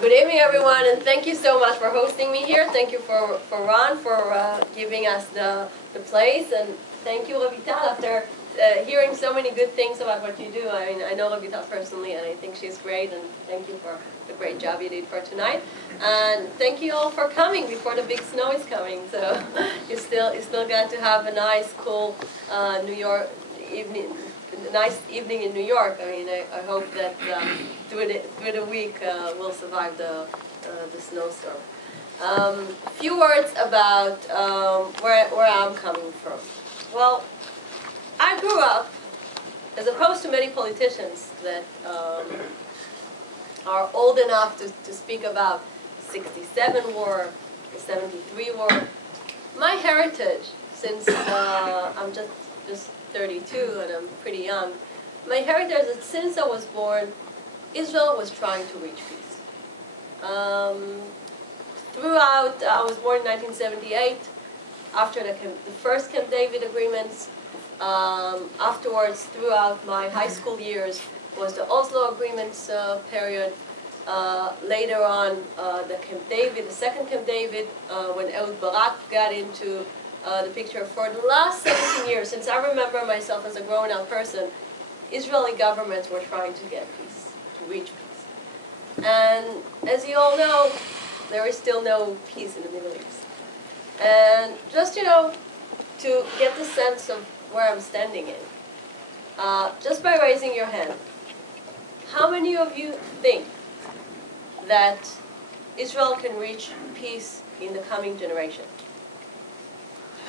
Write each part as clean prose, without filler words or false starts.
Good evening, everyone, and thank you so much for hosting me here. Thank you for Ron for giving us the place, and thank you, Rovital, after hearing so many good things about what you do. I mean, I know Rovital personally, and I think she's great, and thank you for the great job you did for tonight. And thank you all for coming before the big snow is coming. So you still got to have a nice, cool New York evening. Nice evening in New York. I mean, I hope that through the week we'll survive the snowstorm. A few words about where I'm coming from. Well, I grew up, as opposed to many politicians that are old enough to speak about 67 war, the 73 war. My heritage, since I'm just 32 and I'm pretty young, my heritage is that since I was born, Israel was trying to reach peace. Throughout, I was born in 1978, after the first Camp David agreements. Afterwards, throughout my high school years, was the Oslo agreements period. Later on, the Camp David, the second Camp David, when Ehud Barak got into the picture. For the last 17 years, since I remember myself as a grown-up person, Israeli governments were trying to get peace, to reach peace. And as you all know, there is still no peace in the Middle East. And just, to get the sense of where I'm standing in, just by raising your hand, how many of you think that Israel can reach peace in the coming generation?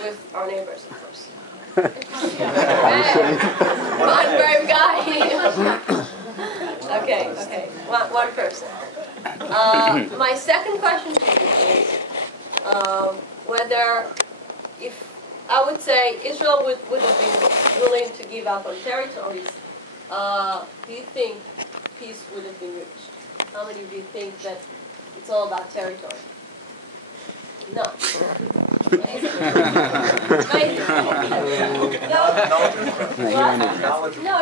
With our neighbors, of course. One brave guy. Okay. One person. My second question to you is whether, if I would say Israel would have been willing to give up on territories, do you think peace would have been reached? How many of you think that it's all about territory? No. No,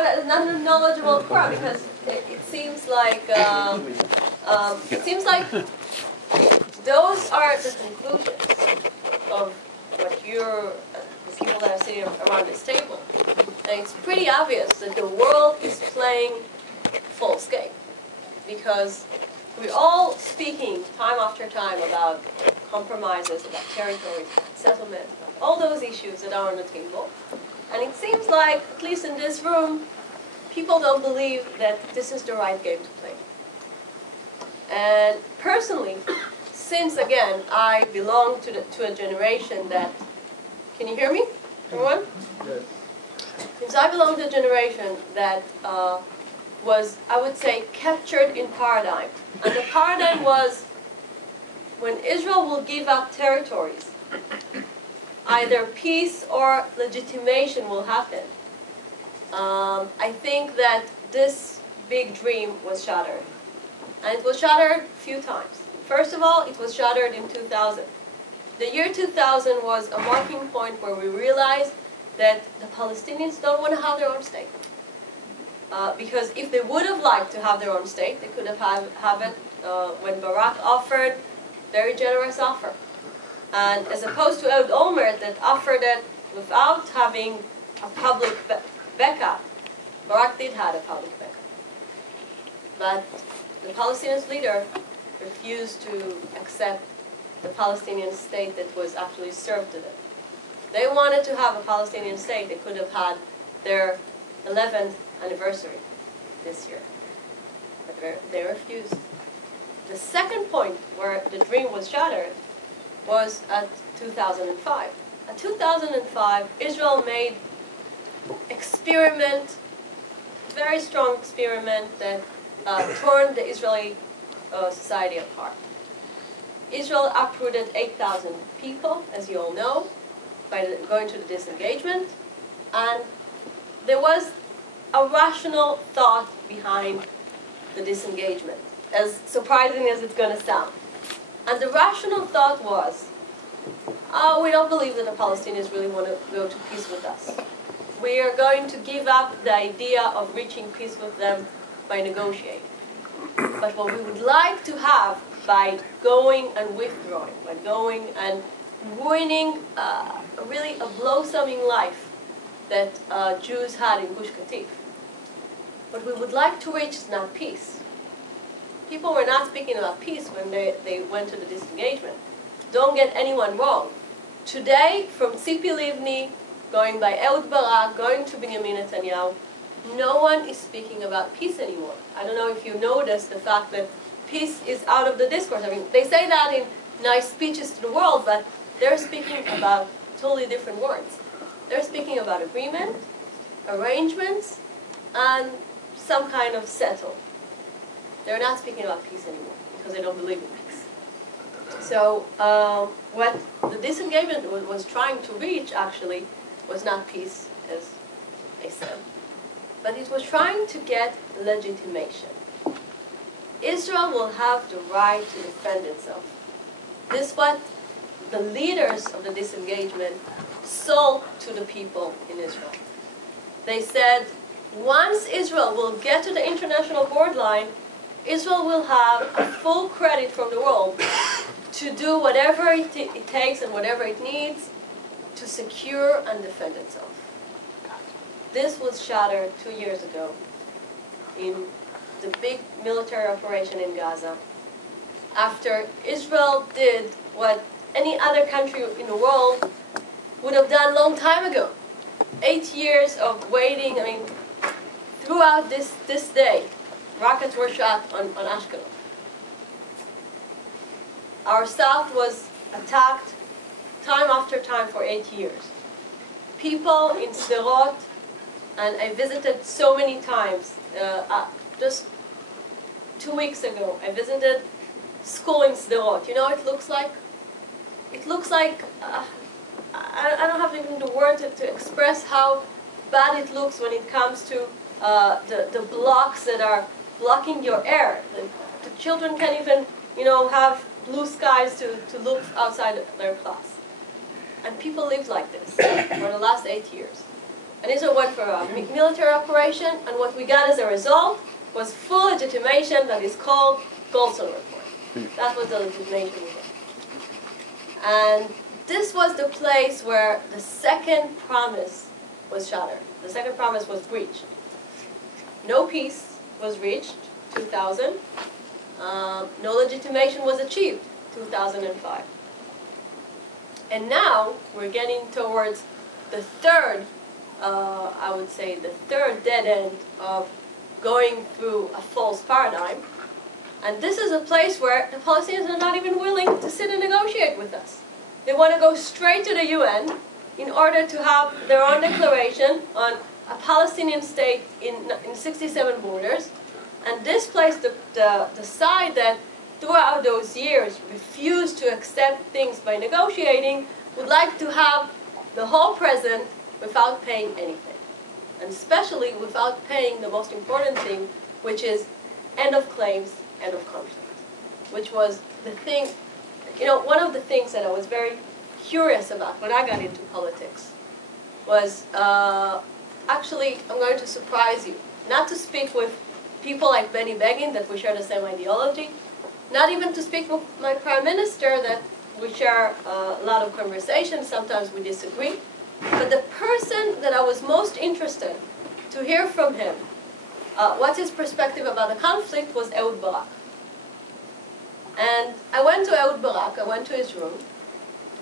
that's not a knowledgeable crowd, because it seems like those are the conclusions of what the people that are sitting around this table. And it's pretty obvious that the world is playing false game, because we're all speaking time after time about compromises, about territories, about settlements, about all those issues that are on the table. And it seems like, at least in this room, people don't believe that this is the right game to play. And personally, since, again, I belong to a generation that... Can you hear me, everyone? Yes. Since I belong to a generation that was, I would say, captured in paradigm. And the paradigm was, when Israel will give up territories, either peace or legitimation will happen. I think that this big dream was shattered. And it was shattered a few times. First of all, it was shattered in 2000. The year 2000 was a marking point where we realized that the Palestinians don't want to have their own state. Because if they would have liked to have their own state, they could have it when Barak offered very generous offer. And as opposed to Ehud Olmert that offered it without having a public backup, Barak did have a public backup. But the Palestinian leader refused to accept the Palestinian state that was actually served to them. They wanted to have a Palestinian state. They could have had their 11th anniversary this year. But they refused. The second point where the dream was shattered was at 2005. At 2005, Israel made very strong experiment that torn the Israeli society apart. Israel uprooted 8,000 people, as you all know, by going to the disengagement, and there was a rational thought behind the disengagement, as surprising as it's going to sound. And the rational thought was, we don't believe that the Palestinians really want to go to peace with us. We are going to give up the idea of reaching peace with them by negotiating. but what we would like to have by going and withdrawing, by going and ruining really a blossoming life that Jews had in Gush Katif. What we would like to reach is not peace. People were not speaking about peace when they went to the disengagement. Don't get anyone wrong. Today, from Tzipi Livni, going by Ehud Barak, going to Benjamin Netanyahu, no one is speaking about peace anymore. I don't know if you noticed the fact that peace is out of the discourse. I mean, they say that in nice speeches to the world, but they're speaking about totally different words. They're speaking about agreement, arrangements, and some kind of settle. They're not speaking about peace anymore because they don't believe in peace. So what the disengagement was trying to reach, actually, was not peace, as I said, but it was trying to get legitimation. Israel will have the right to defend itself. This is what the leaders of the disengagement sold to the people in Israel. They said, once Israel will get to the international borderline, Israel will have a full credit from the world to do whatever it takes and whatever it needs to secure and defend itself. This was shattered 2 years ago in the big military operation in Gaza, after Israel did what any other country in the world would have done a long time ago. 8 years of waiting. I mean, throughout this day, rockets were shot on Ashkelon. Our south was attacked time after time for 8 years. People in Sderot, and I visited so many times, just 2 weeks ago, I visited school in Sderot. You know what it looks like? It looks like, I don't have even the word to express how bad it looks when it comes to the blocks that are blocking your air. The children can't even, have blue skies to look outside their class. And people lived like this for the last 8 years. And Israel went for a military operation, and what we got as a result was full legitimation that is called Goldstone Report. That was the legitimation we got. And this was the place where the second promise was shattered. The second promise was breached. No peace was reached, 2000. No legitimation was achieved, 2005. And now we're getting towards the third, I would say, the third dead end of going through a false paradigm. And this is a place where the Palestinians are not even willing to sit and negotiate with us. They want to go straight to the UN in order to have their own declaration on a Palestinian state in 67 borders. And this place, the side that throughout those years refused to accept things by negotiating, would like to have the whole present without paying anything. And especially without paying the most important thing, which is end of claims, end of conflict. Which was the thing, one of the things that I was very curious about when I got into politics was, actually, I'm going to surprise you, not to speak with people like Benny Begin, that we share the same ideology, not even to speak with my prime minister, that we share a lot of conversations, sometimes we disagree, but the person that I was most interested to hear from him, what's his perspective about the conflict, was Ehud Barak. And I went to Ehud Barak, I went to his room,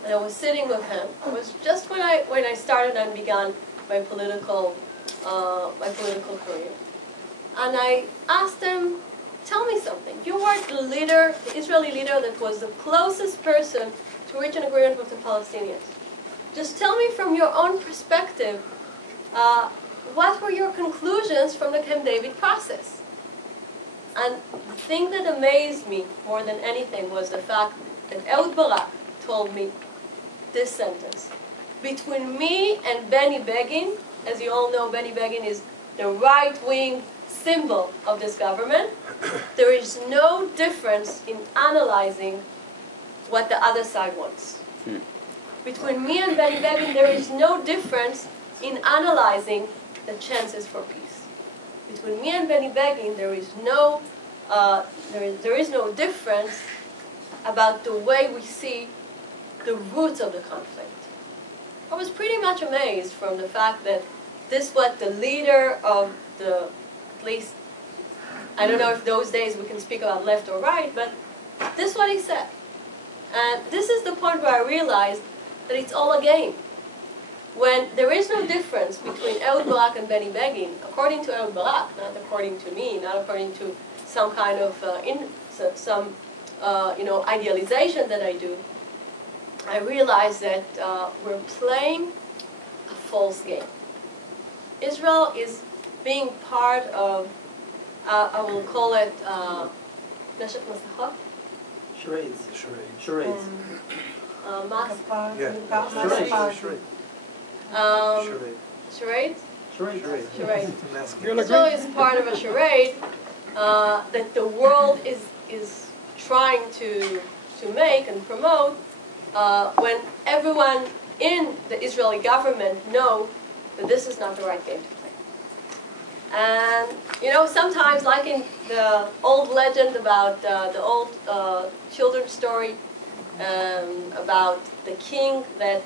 and I was sitting with him. It was just when I started and began my political career. And I asked him, tell me something. You were the leader, the Israeli leader that was the closest person to reach an agreement with the Palestinians. Just tell me from your own perspective, what were your conclusions from the Camp David process? And the thing that amazed me more than anything was the fact that Ehud Barak told me this sentence. Between me and Benny Begin, as you all know, Benny Begin is the right-wing symbol of this government, there is no difference in analyzing what the other side wants. Between me and Benny Begin, there is no difference in analyzing the chances for peace. Between me and Benny Begin, there is no there is no difference about the way we see the roots of the conflict. I was pretty much amazed from the fact that this was the leader of the, at least, I don't know if those days we can speak about left or right, but this is what he said. And this is the point where I realized that it's all a game. When there is no difference between Ehud Barak and Benny Begin, according to Ehud Barak, not according to me, not according to some kind of idealization that I do, I realized that we're playing a false game. Israel is being part of, I will call it, Neshek Masachot? Charades. Charades. Charades? Charade. Israel is part of a charade that the world is trying to make and promote when everyone in the Israeli government know that this is not the right game to play. And, sometimes, like in the old legend about the old children's story about the king that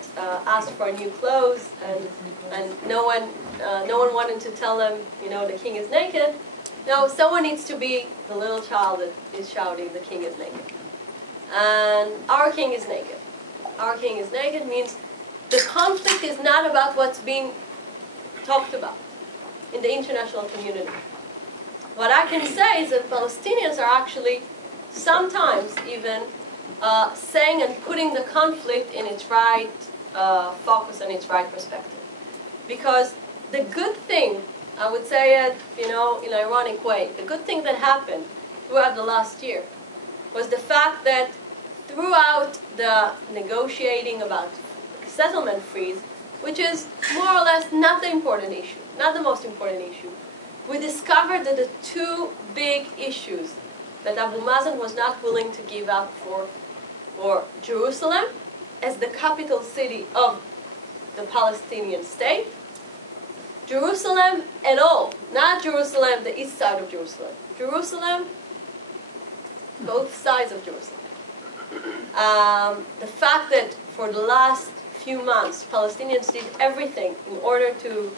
asked for new clothes, and no one wanted to tell him, the king is naked. No, someone needs to be the little child that is shouting, the king is naked. And our king is naked. Our king is naked means the conflict is not about what's being talked about in the international community. What I can say is that Palestinians are actually sometimes even saying and putting the conflict in its right focus and its right perspective. Because the good thing, I would say it, in an ironic way, the good thing that happened throughout the last year was the fact that throughout the negotiating about settlement freeze, which is more or less not the important issue, not the most important issue, we discovered that the two big issues that Abu Mazen was not willing to give up for Jerusalem as the capital city of the Palestinian state, Jerusalem at all, not Jerusalem, the east side of Jerusalem, Jerusalem, both sides of Jerusalem. The fact that for the last few months, Palestinians did everything in order to,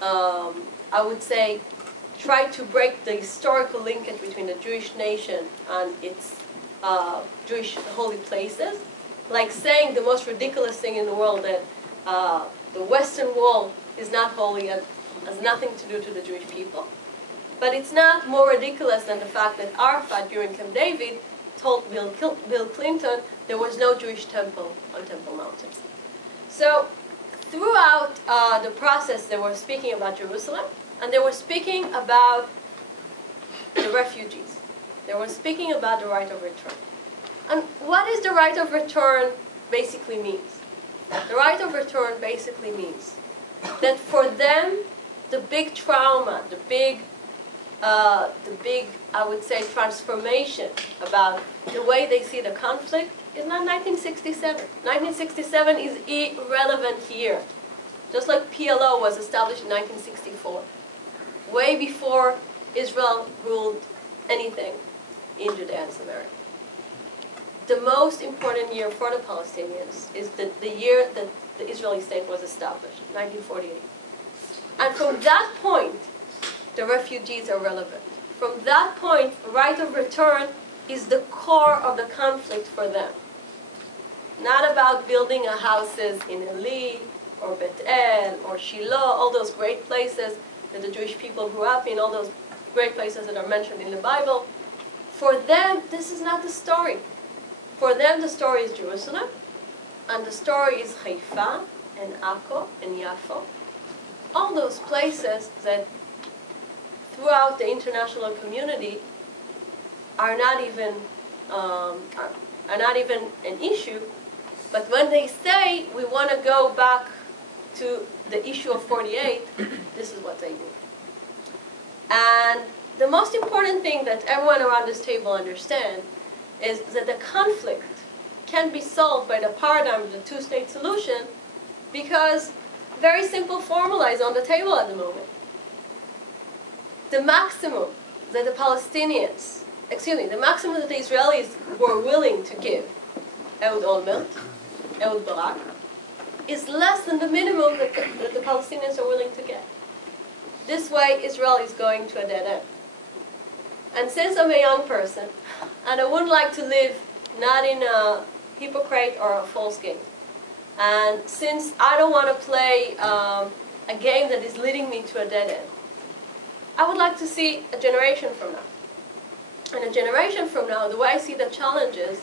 I would say, try to break the historical linkage between the Jewish nation and its Jewish holy places, like saying the most ridiculous thing in the world, that the Western Wall is not holy and has nothing to do to the Jewish people. But it's not more ridiculous than the fact that Arafat, during Camp David, told Bill Clinton there was no Jewish temple on Temple Mountain. So throughout the process, they were speaking about Jerusalem, and they were speaking about the refugees. They were speaking about the right of return. And what is the right of return basically means? The right of return basically means that for them, the big trauma, the big, I would say, transformation about the way they see the conflict is not 1967. 1967 is irrelevant here. Just like PLO was established in 1964. Way before Israel ruled anything in Judea and Samaria. The most important year for the Palestinians is the year that the Israeli state was established, 1948. And from that point, the refugees are relevant. From that point, right of return is the core of the conflict for them. Not about building houses in Eli, or Beit El, or Shiloh, all those great places that the Jewish people grew up in, all those great places that are mentioned in the Bible. For them, this is not the story. For them, the story is Jerusalem, and the story is Haifa, and Akko, and Yafo. All those places that throughout the international community are not even an issue, but when they say we want to go back to the issue of 48, this is what they do. And the most important thing that everyone around this table understands is that the conflict can be solved by the paradigm of the two-state solution because very simple formula is on the table at the moment. The maximum that the Palestinians the maximum that the Israelis were willing to give, Ehud Olmert, Ehud Barak, is less than the minimum that the Palestinians are willing to get. This way, Israel is going to a dead end. And since I'm a young person, and I wouldn't like to live not in a hypocrite or a false game, and since I don't want to play a game that is leading me to a dead end, I would like to see a generation from now. And a generation from now, the way I see the challenges,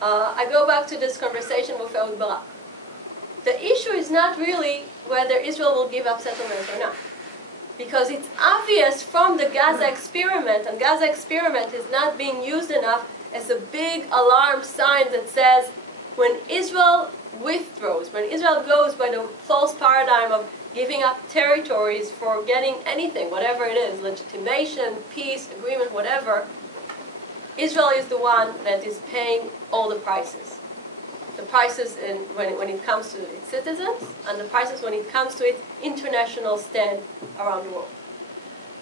I go back to this conversation with Ehud Barak. The issue is not really whether Israel will give up settlements or not. Because it's obvious from the Gaza experiment, and Gaza experiment is not being used enough as a big alarm sign that says when Israel withdraws, when Israel goes by the false paradigm of giving up territories for getting anything, whatever it is, legitimation, peace, agreement, whatever, Israel is the one that is paying all the prices. The prices when it comes to its citizens, and the prices when it comes to its international stand around the world.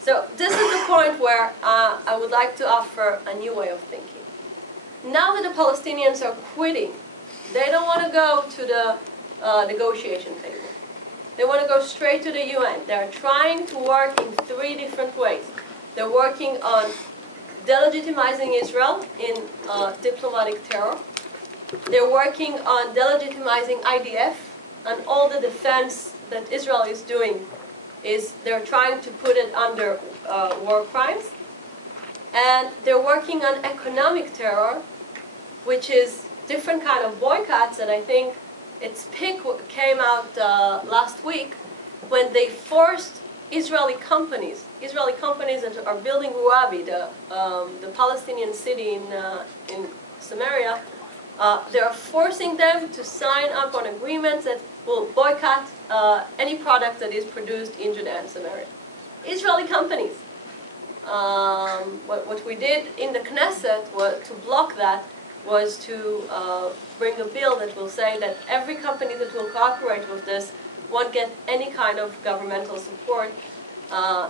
So this is the point where I would like to offer a new way of thinking. Now that the Palestinians are quitting, they don't want to go to the negotiation table. They want to go straight to the UN. They're trying to work in 3 different ways. They're working on delegitimizing Israel in diplomatic terror. They're working on delegitimizing IDF, and all the defense that Israel is doing is they're trying to put it under war crimes. And they're working on economic terror, which is different kind of boycotts, and I think its peak came out last week when they forced Israeli companies that are building Ruabi, the Palestinian city in Samaria. They are forcing them to sign up on agreements that will boycott any product that is produced in Judea and Samaria. Israeli companies. What we did in the Knesset to block that was to bring a bill that will say that every company that will cooperate with this won't get any kind of governmental support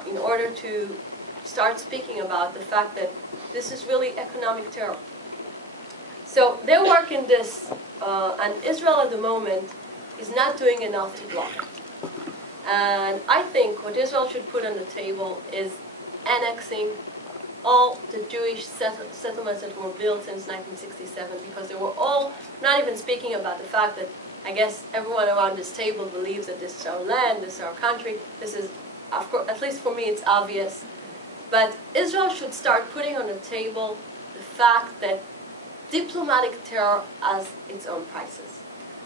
in order to start speaking about the fact that this is really economic terror. So they're working this, and Israel at the moment is not doing enough to block it. And I think what Israel should put on the table is annexing all the Jewish settlements that were built since 1967, because they were all, not even speaking about the fact that I guess everyone around this table believes that this is our land, this is our country, this is, of course, at least for me it's obvious. But Israel should start putting on the table the fact that diplomatic terror has its own prices.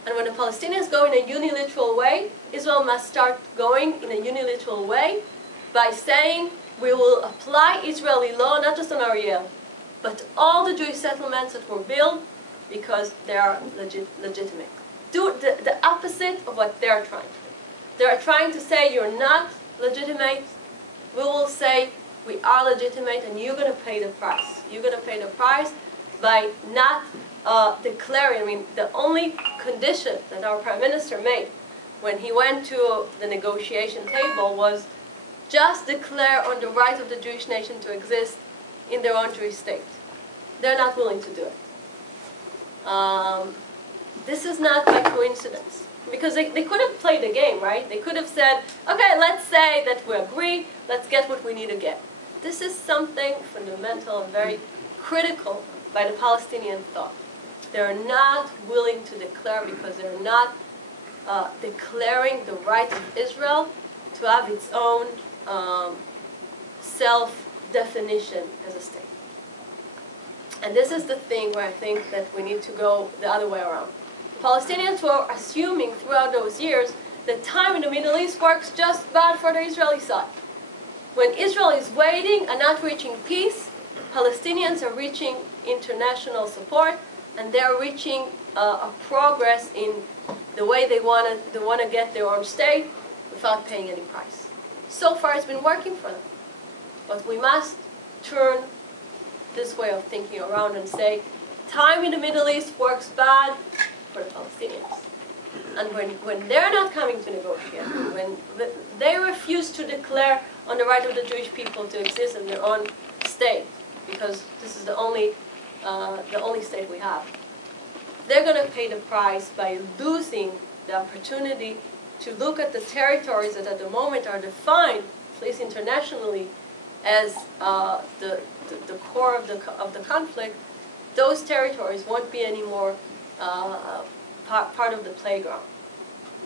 And when the Palestinians go in a unilateral way, Israel must start going in a unilateral way by saying we will apply Israeli law, not just on Ariel, but all the Jewish settlements that were built because they are legitimate. Do the opposite of what they're trying to do. They are trying to say you're not legitimate. We will say we are legitimate and you're going to pay the price. You're going to pay the price by not declaring. I mean, the only condition that our Prime Minister made when he went to the negotiation table was just declare on the right of the Jewish nation to exist in their own Jewish state. They're not willing to do it. This is not by coincidence. Because they could have played the game, right? They could have said, okay, let's say that we agree, let's get what we need to get. This is something fundamental and very critical by the Palestinian thought. They're not willing to declare because they're not declaring the right of Israel to have its own self-definition as a state. And this is the thing where I think that we need to go the other way around. The Palestinians were assuming throughout those years that time in the Middle East works just bad for the Israeli side. When Israel is waiting and not reaching peace, Palestinians are reaching international support, and they're reaching a progress in the way they want to get their own state without paying any price. So far it's been working for them. But we must turn this way of thinking around and say, time in the Middle East works bad for the Palestinians. And when they're not coming to negotiate, when they refuse to declare on the right of the Jewish people to exist in their own state, because this is the only state we have. They're going to pay the price by losing the opportunity to look at the territories that at the moment are defined, at least internationally, as the core of the conflict. Those territories won't be anymore part of the playground.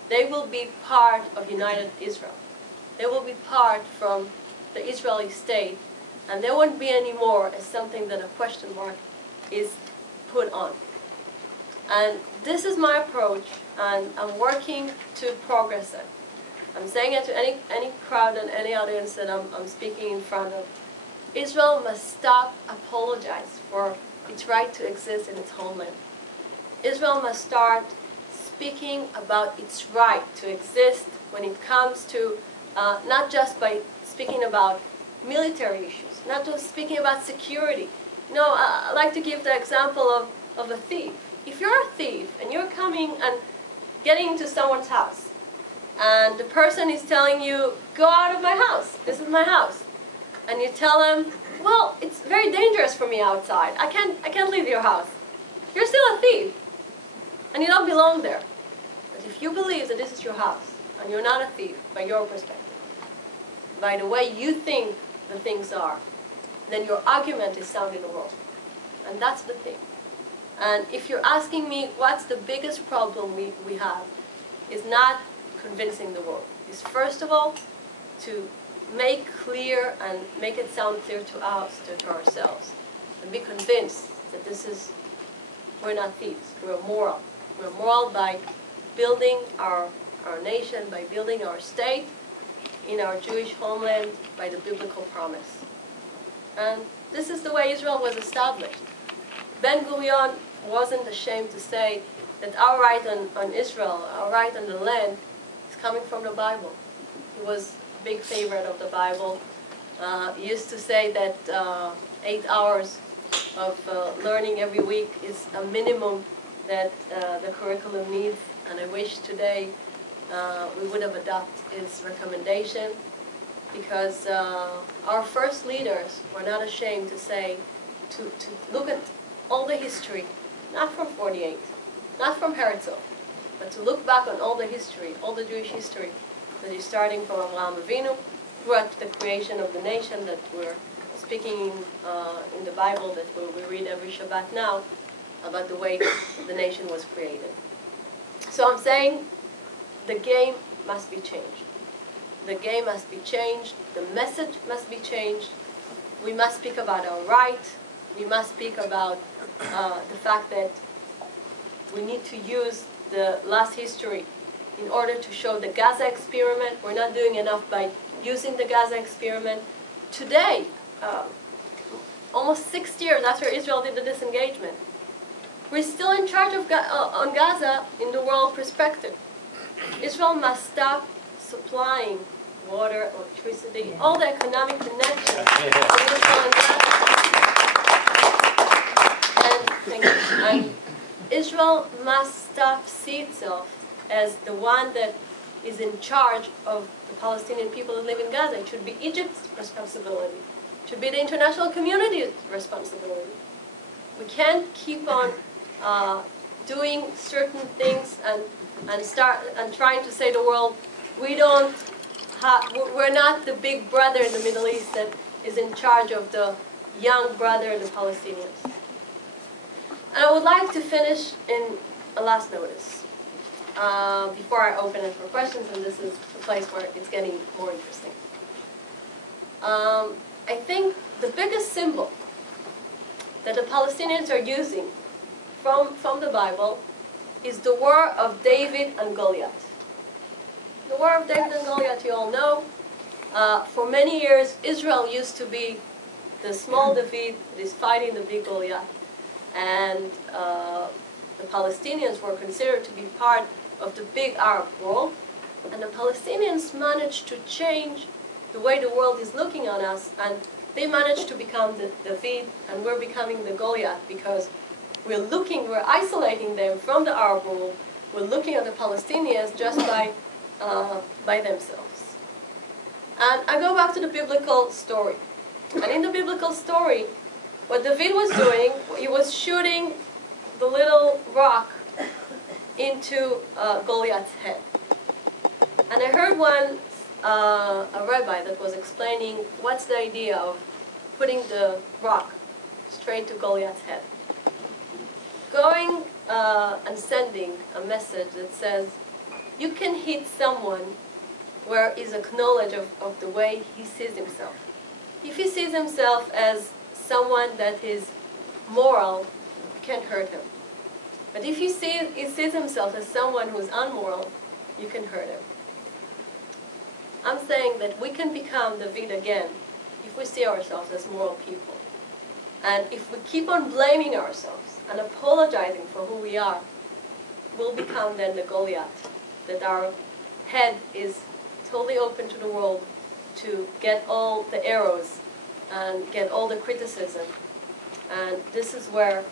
They will be part of United Israel. They will be part from the Israeli state, and they won't be anymore as something that a question mark is put on. And this is my approach, and I'm working to progress it. I'm saying it to any crowd and any audience that I'm speaking in front of. Israel must stop apologize for its right to exist in its homeland. Israel must start speaking about its right to exist when it comes to not just by speaking about military issues, not just speaking about security. I like to give the example of a thief. If you're a thief and you're coming and getting into someone's house, and the person is telling you, go out of my house, this is my house, and you tell them, well, it's very dangerous for me outside, I can't leave your house. You're still a thief, and you don't belong there. But if you believe that this is your house, and you're not a thief by your perspective, by the way you think the things are, then your argument is sound in the world. And that's the thing. And if you're asking me what's the biggest problem we have, is not convincing the world. It's first of all to make clear and make it sound clear to us, to ourselves, and be convinced that we're not thieves, we're moral. We're moral by building our nation, by building our state in our Jewish homeland, by the biblical promise. And this is the way Israel was established. Ben-Gurion wasn't ashamed to say that our right on Israel, our right on the land, is coming from the Bible. He was a big favorite of the Bible. He used to say that 8 hours of learning every week is a minimum that the curriculum needs, and I wish today we would have adopted his recommendation, because our first leaders were not ashamed to say, to look at all the history, not from 48, not from Herzl, but to look back on all the history, all the Jewish history, that is starting from Avraham Avinu, throughout the creation of the nation that we're speaking in the Bible, that we read every Shabbat now, about the way the nation was created. So I'm saying the game must be changed. The game must be changed. The message must be changed. We must speak about our right. We must speak about the fact that we need to use the last history in order to show the Gaza experiment. We're not doing enough by using the Gaza experiment. Today, almost 6 years after Israel did the disengagement, we're still in charge of on Gaza in the world perspective. Israel must stop supplying water, electricity, all the economic connections between Israel and Gaza. And Israel must see itself as the one that is in charge of the Palestinian people that live in Gaza. It should be Egypt's responsibility. It should be the international community's responsibility. We can't keep on doing certain things and trying to say to the world, we're not the big brother in the Middle East that is in charge of the young brother, the Palestinians. And I would like to finish in a last notice before I open it for questions, and this is the place where it's getting more interesting. I think the biggest symbol that the Palestinians are using from the Bible is the war of David and Goliath. The war of David and Goliath, you all know. For many years, Israel used to be the small David that is fighting the big Goliath. And the Palestinians were considered to be part of the big Arab world. And the Palestinians managed to change the way the world is looking on us, and they managed to become the David, and we're becoming the Goliath, because we're isolating them from the Arab world. We're looking at the Palestinians just by themselves. And I go back to the biblical story. And in the biblical story, what David was doing, he was shooting the little rock into Goliath's head. And I heard one, a rabbi that was explaining what's the idea of putting the rock straight to Goliath's head. Going and sending a message that says, you can hit someone where is a knowledge of the way he sees himself. If he sees himself as someone that is moral, you can't hurt him. But if he sees himself as someone who's unmoral, you can hurt him. I'm saying that we can become David again if we see ourselves as moral people. And if we keep on blaming ourselves and apologizing for who we are, we'll become then the Goliath, that our head is totally open to the world to get all the arrows and get all the criticism. And this is where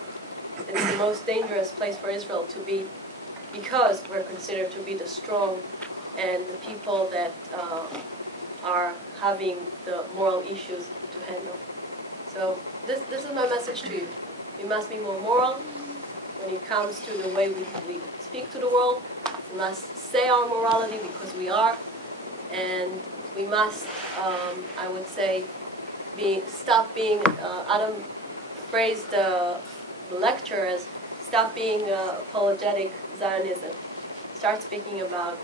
it's the most dangerous place for Israel to be, because we're considered to be the strong and the people that are having the moral issues to handle. So this is my message to you. We must be more moral when it comes to the way we speak to the world. We must say our morality because we are, and we must, I would say, stop being, Adam phrased the lecture as stop being apologetic Zionism. Start speaking about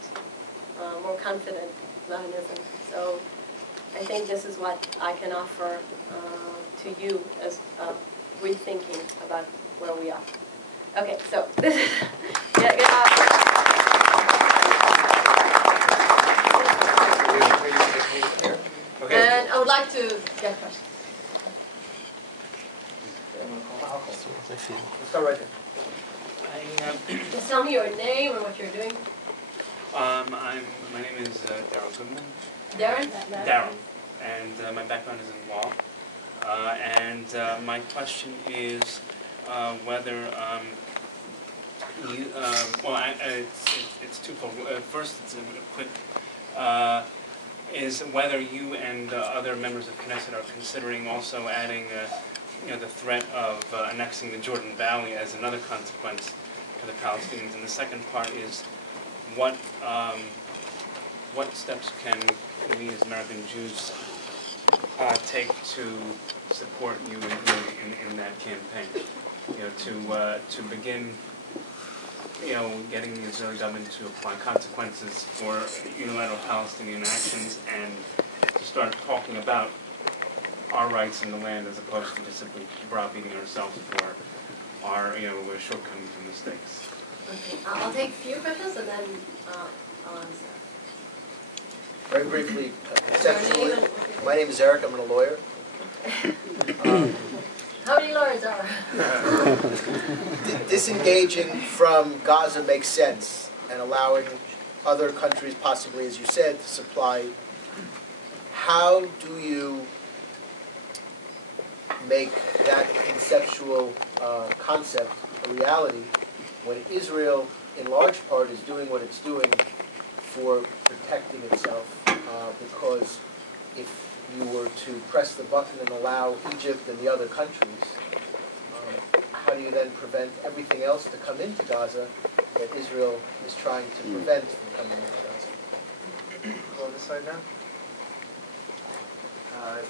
more confident Zionism. So I think this is what I can offer to you as rethinking about where we are. Okay, so this is, get off. Okay. And I would like to get questions. Let's start right there. Just tell me your name and what you're doing. My name is Daryl Goodman. Darren? Daryl. And my background is in law. And my question is whether you, it's twofold. First, it's a quick, is whether you and other members of Knesset are considering also adding the threat of annexing the Jordan Valley as another consequence to the Palestinians. And the second part is what steps can we as American Jews take to support you in that campaign? To begin, getting the Israeli government to apply consequences for unilateral Palestinian actions, and to start talking about our rights in the land as opposed to just simply browbeating ourselves for our shortcomings and mistakes. Okay, I'll take a few questions and then I'll answer. Very briefly, conceptually, my name is Eric. I'm a lawyer. How many lawyers are? Disengaging from Gaza makes sense, and allowing other countries, possibly, as you said, to supply. How do you make that conceptual concept a reality when Israel, in large part, is doing what it's doing for protecting itself? Because if you were to press the button and allow Egypt and the other countries, how do you then prevent everything else to come into Gaza that Israel is trying to prevent from coming into Gaza? Go on this side now.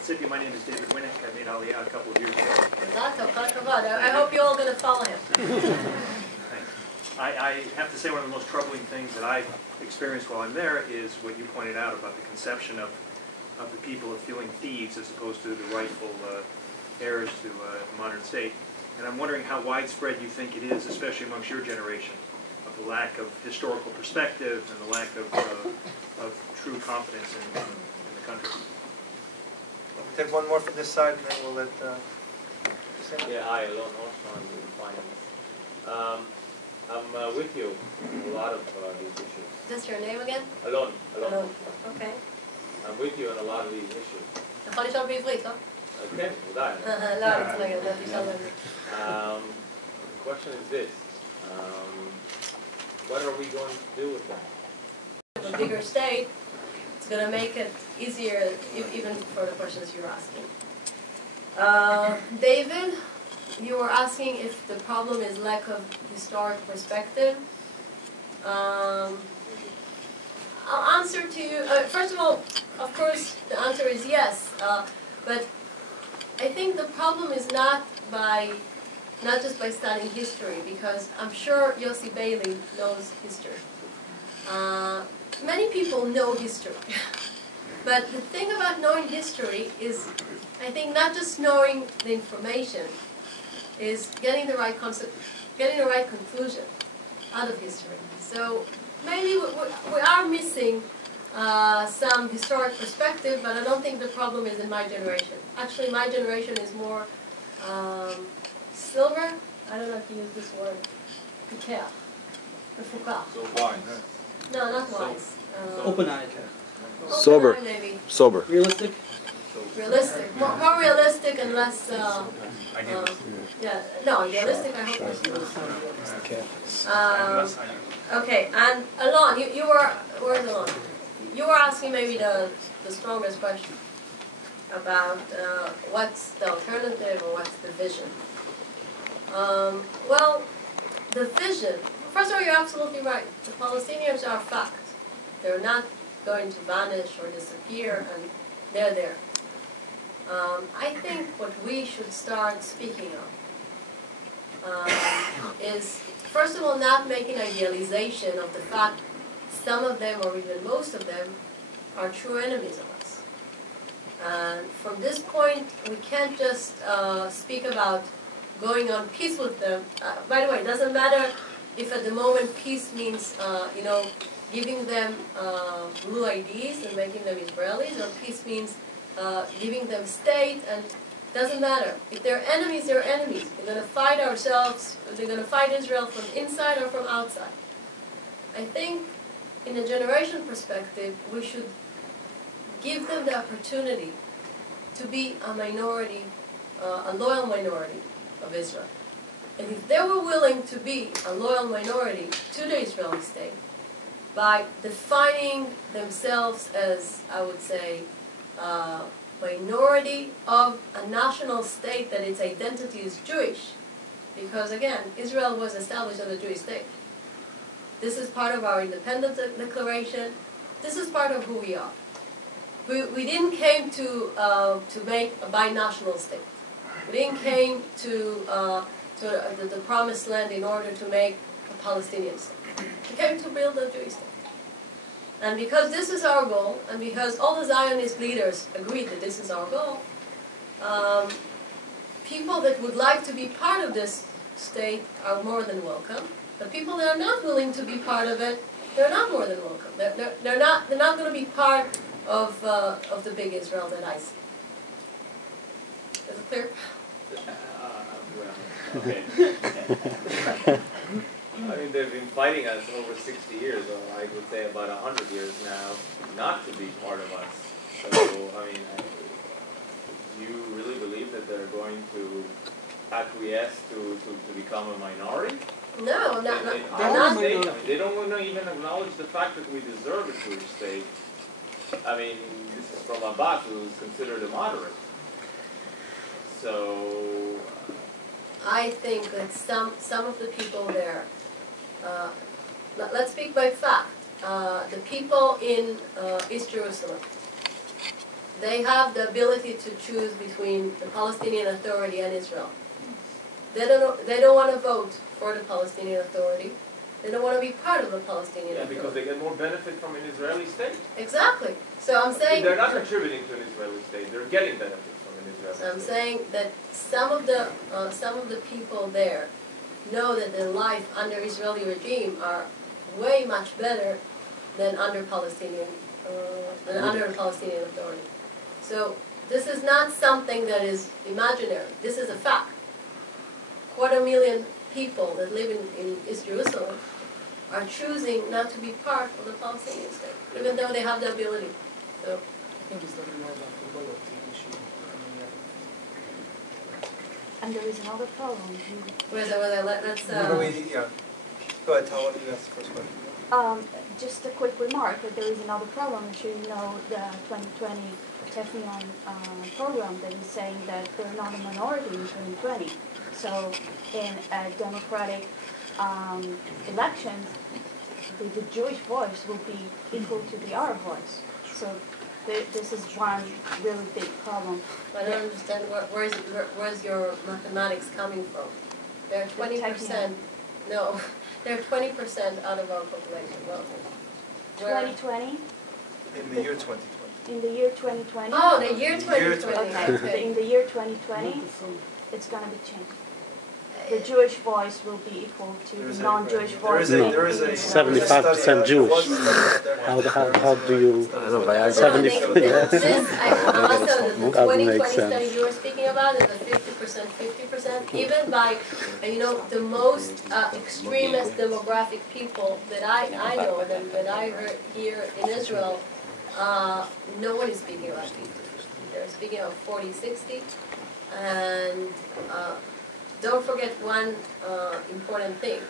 ציפי, my name is David Winnick. I made Aliyah a couple of years ago. I hope you're all going to follow him. Thanks. I have to say one of the most troubling things that I've experienced while I'm there is what you pointed out about the conception of the people of feeling thieves as opposed to the rightful heirs to the modern state. And I'm wondering how widespread you think it is, especially amongst your generation, of the lack of historical perspective and the lack of true confidence in the country. We'll take one more from this side, and then we'll let Sam. Yeah, hi, Alon Horstman with Finance. I'm with you on a lot of these issues. Is this your name again? Alon. Okay. I'm with you on a lot of these issues. אתה יכול לשאול בעברית, לא? כן, ודאי. לא, אני רוצה להגיד, אתה תשאל בעברית. The question is this. What are we going to do with that? A bigger state, it's going to make it easier even for the questions you're asking. David, you were asking if the problem is lack of historic perspective. I'll answer to you. First of all, of course, the answer is yes. But I think the problem is not just by studying history, because I'm sure Yossi Bailey knows history. Many people know history. But the thing about knowing history is, I think, not just knowing the information, is getting the right concept, getting the right conclusion out of history. So maybe we are missing some historic perspective, but I don't think the problem is in my generation. Actually, my generation is more silver. I don't know if you use this word. Piquer. Mefukah. So why? No, not wise. Open-eyed. Sober. Open-eyed, maybe. Sober. Realistic? Realistic. More realistic and less. Idealistic. Yeah. No, realistic. I hope. Okay. And Alon, you were where's Alon? You were asking maybe the strongest question about what's the alternative or what's the vision. Well, the vision. First of all, you're absolutely right. The Palestinians are a fact. They're not going to vanish or disappear, and they're there. I think what we should start speaking of is, first of all, not making idealization of the fact some of them, or even most of them, are true enemies of us. And from this point, we can't just speak about going on peace with them. By the way, it doesn't matter if at the moment peace means, giving them blue IDs and making them Israelis, or peace means giving them state, and doesn't matter. If they're enemies, they're enemies. We're going to fight ourselves, they're going to fight Israel from inside or from outside. I think in a generation perspective, we should give them the opportunity to be a minority, a loyal minority of Israel. And if they were willing to be a loyal minority to the Israeli state, by defining themselves as, I would say, minority of a national state that its identity is Jewish, because again, Israel was established as a Jewish state. This is part of our independence declaration. This is part of who we are. We didn't came to make a binational state. We didn't came to the promised land in order to make a Palestinian state. We came to build a Jewish state. And because this is our goal, and because all the Zionist leaders agreed that this is our goal, people that would like to be part of this state are more than welcome. The people that are not willing to be part of it, they're not more than welcome. They're not going to be part of the big Israel that I see. Is it clear? Well, okay. I mean, they've been fighting us over 60 years, or I would say about 100 years now, not to be part of us. So, I mean, do you really believe that they're going to acquiesce to become a minority? No, They don't want to even acknowledge the fact that we deserve a Jewish state. I mean, this is from Abbas, who's considered a moderate. So I think that some of the people there, let's speak by fact, the people in East Jerusalem, they have the ability to choose between the Palestinian Authority and Israel. They don't want to vote for the Palestinian Authority. They don't want to be part of the Palestinian Authority. because they get more benefit from an Israeli state. Exactly. So I'm saying They're not contributing to an Israeli state. They're getting benefit from an Israeli So I'm state. saying that some of the people there know that their life under Israeli regime are way much better than under Palestinian under the Palestinian Authority. So this is not something that is imaginary. This is a fact. 250,000 people that live in East Jerusalem are choosing not to be part of the Palestinian state, even though they have the ability. So. I think it's talking more about the loyalty issue. And there is another problem. Let's Go ahead, tell what you asked the first question. Just a quick remark that there is another problem. I'm sure you know the 2020 Teflon program that is saying that they're not a minority in 2020. So in a democratic elections, the Jewish voice will be equal to the Arab voice. So this is one really big problem. I don't understand where's your mathematics coming from? They're 20%. No, they're 20% out of our population. Well, 2020? In the year 2020. In the year 2020? Oh, the year 2020. Okay. In the year 2020, it's going to be changed. The Jewish voice will be equal to the non-Jewish voice. There is a 75% Jewish. How do you? I don't know. Also, the 2020 study you were speaking about is the 50%, 50%. Even by, the most extremist demographic people that I know and that I heard here in Israel, no one is speaking about 50-50. They're speaking of 40-60, and don't forget one important thing.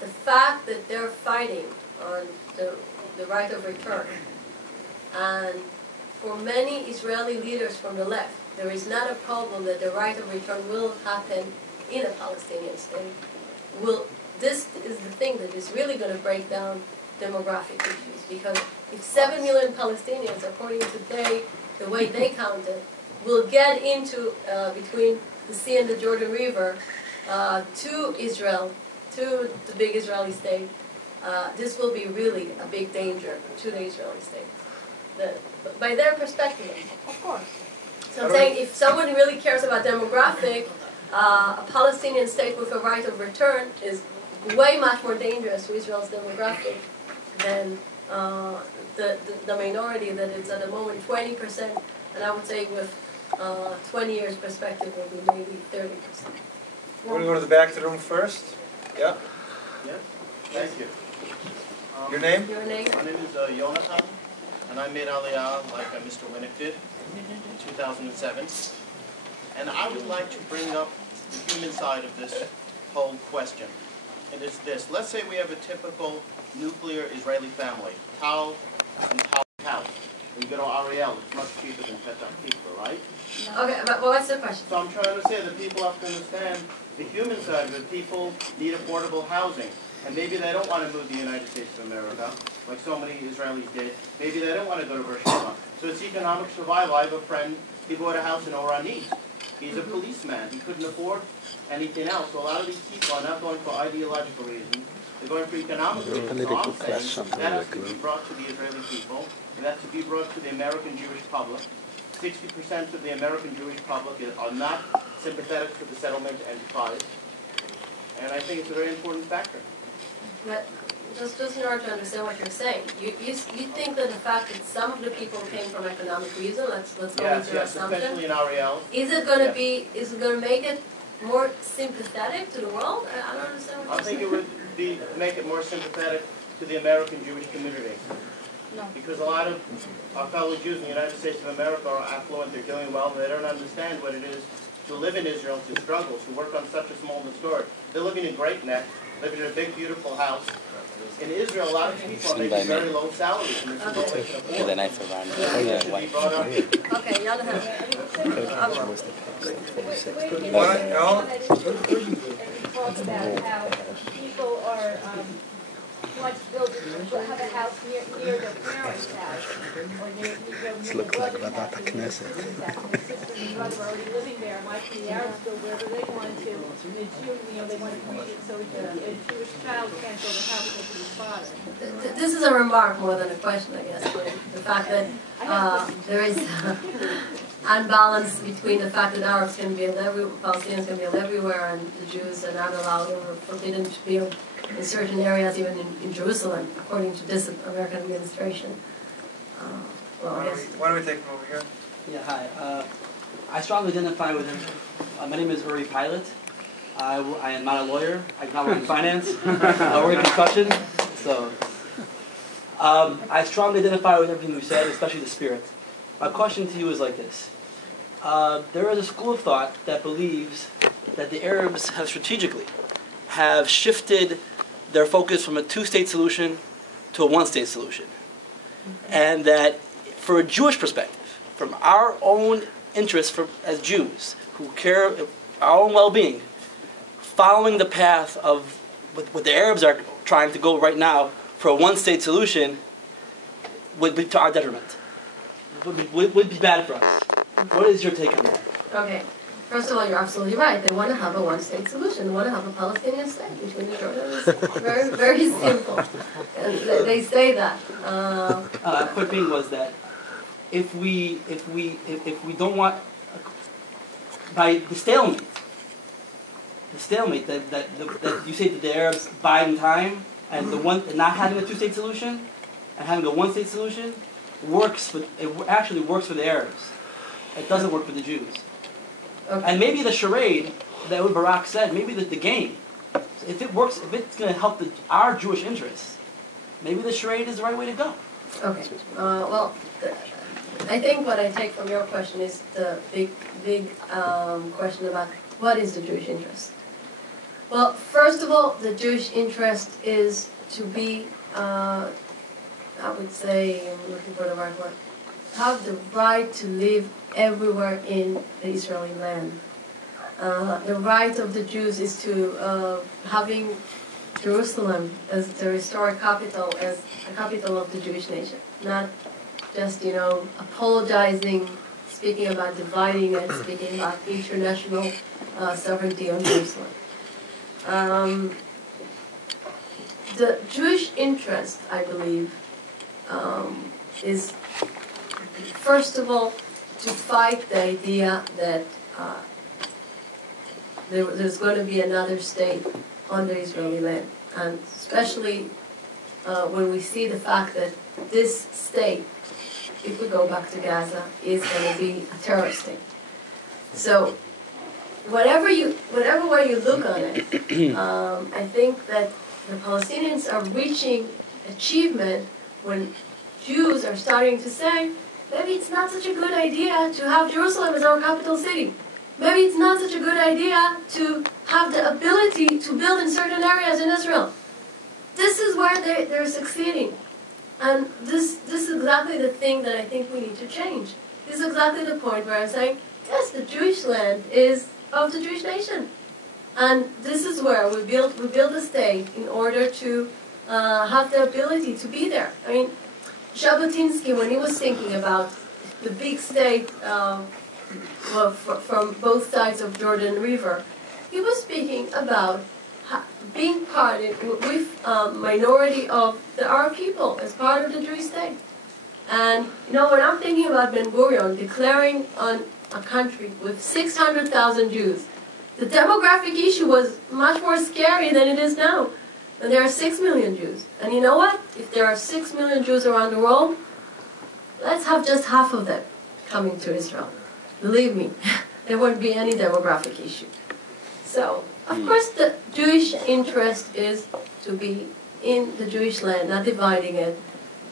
The fact that they're fighting on the right of return, and for many Israeli leaders from the left, there is not a problem that the right of return will happen in a Palestinian state. This is the thing that is really going to break down demographic issues, because if 7 million Palestinians, according to the way they counted, will get into between the sea and the Jordan River to Israel, to the big Israeli state, this will be really a big danger to the Israeli state. By their perspective, of course. So I'm saying if someone really cares about demographic, a Palestinian state with a right of return is way much more dangerous to Israel's demographic than the minority that it's at the moment 20%, and I would say with 20 years perspective will be maybe 30%. We're going to go to the back of the room first. Yeah. Yes. Thank you. Your name? Your name? My name is Jonathan, and I made Aliyah like Mr. Winnick did in 2007. And I would like to bring up the human side of this whole question. And it's this. Let's say we have a typical nuclear Israeli family, Tal and Tal house. We go to Ariel, it's much cheaper than Petah Tikva, right? Okay, but what's the question? So I'm trying to say that people have to understand the human side of it. People need affordable housing. And maybe they don't want to move to the United States of America, like so many Israelis did. Maybe they don't want to go to Beersheba. So it's economic survival. I have a friend, he bought a house in Oranit. He's a policeman. He couldn't afford anything else. So a lot of these people are not going for ideological reasons. They're going for economic reasons. So I'm saying that has to be brought to the Israeli people, and that's to be brought to the American Jewish public. 60% of the American Jewish public are not sympathetic to the settlement enterprise. And I think it's a very important factor. But just in order to understand what you're saying, you think that the fact that some of the people came from economic reason, let's go into your assumption. Especially in Ariel. Is it going to make it more sympathetic to the world? I don't understand what you're saying. I think it would make it more sympathetic to the American Jewish community. No. Because a lot of our fellow Jews in the United States of America are affluent, they're doing well, and they don't understand what it is to live in Israel, to struggle, to work on such a small store. They're living in Great Neck, living in a big, beautiful house. In Israel, a lot of people are making very low salaries, and this is all they can afford. That should be brought up. Okay, Jonathan. Talk about how people are want to have a house near their parents' house, or near This looks like Vadat HaKnesset. My sister and brother are already living there. Might be the Arabs go wherever they want to. And the Jew, they want to create it so a Jewish child can't go to the house with his father. This is a remark more than a question, I guess. The fact that there is unbalance between the fact that Arabs can build Palestinians can build everywhere, and the Jews are not allowed or forbidden to build in certain areas, even in Jerusalem, according to this American administration. Why don't we take him over here? Yeah, hi. I strongly identify with him. My name is Uri Pilot. I am not a lawyer. I do not work in finance. I work in construction. So, I strongly identify with everything you said, especially the spirit. My question to you is like this. There is a school of thought that believes that the Arabs have strategically shifted their focus from a two-state solution to a one-state solution. And that for a Jewish perspective, from our own interests as Jews who care our own well-being, following the path of what the Arabs are trying to go right now for a one-state solution would be to our detriment. Would be bad for us. What is your take on that? Okay. First of all, you're absolutely right. They want to have a one-state solution. They want to have a Palestinian state between the Jordans. Very, very simple. And they say that. My point being was that if we don't want, by the stalemate that you say that the Arabs bide in time, and not having a two-state solution and having a one-state solution actually works for the Arabs. It doesn't work for the Jews. Okay. And maybe the charade that what Barak said, maybe the game, if it works, if it's going to help our Jewish interests, maybe the charade is the right way to go. Okay. Well, I think what I take from your question is the big question about what is the Jewish interest. Well, first of all, the Jewish interest is to be, I would say, I'm looking for the right word, have the right to live everywhere in the Israeli land. The right of the Jews is to having Jerusalem as the historic capital, as a capital of the Jewish nation, not just, apologizing, speaking about dividing it, speaking about international sovereignty on Jerusalem. The Jewish interest, I believe, is, first of all, to fight the idea that there's going to be another state on the Israeli land. And especially when we see the fact that this state, if we go back to Gaza, is going to be a terrorist state. So whatever way you look on it, I think that the Palestinians are reaching achievement when Jews are starting to say, maybe it's not such a good idea to have Jerusalem as our capital city. Maybe it's not such a good idea to have the ability to build in certain areas in Israel. This is where they're succeeding. And this is exactly the thing that I think we need to change. This is exactly the point where I'm saying, yes, the Jewish land is of the Jewish nation. And this is where we build a state in order to have the ability to be there. I mean, Jabotinsky, when he was thinking about the big state from both sides of Jordan River, he was speaking about being part with minority of the Arab people as part of the Jewish state. And when I'm thinking about Ben Gurion declaring on a country with 600,000 Jews, the demographic issue was much more scary than it is now. And there are 6 million Jews. And you know what? If there are 6 million Jews around the world, let's have just half of them coming to Israel. Believe me, there won't be any demographic issue. So, of course, the Jewish interest is to be in the Jewish land, not dividing it,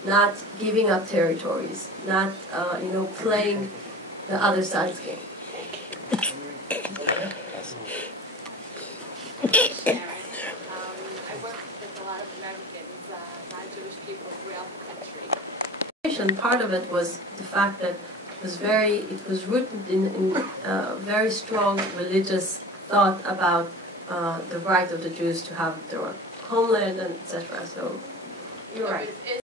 not giving up territories, not, playing the other side's game. Part of it was the fact that it was rooted in very strong religious thought about the right of the Jews to have their own homeland and etc. So you're right.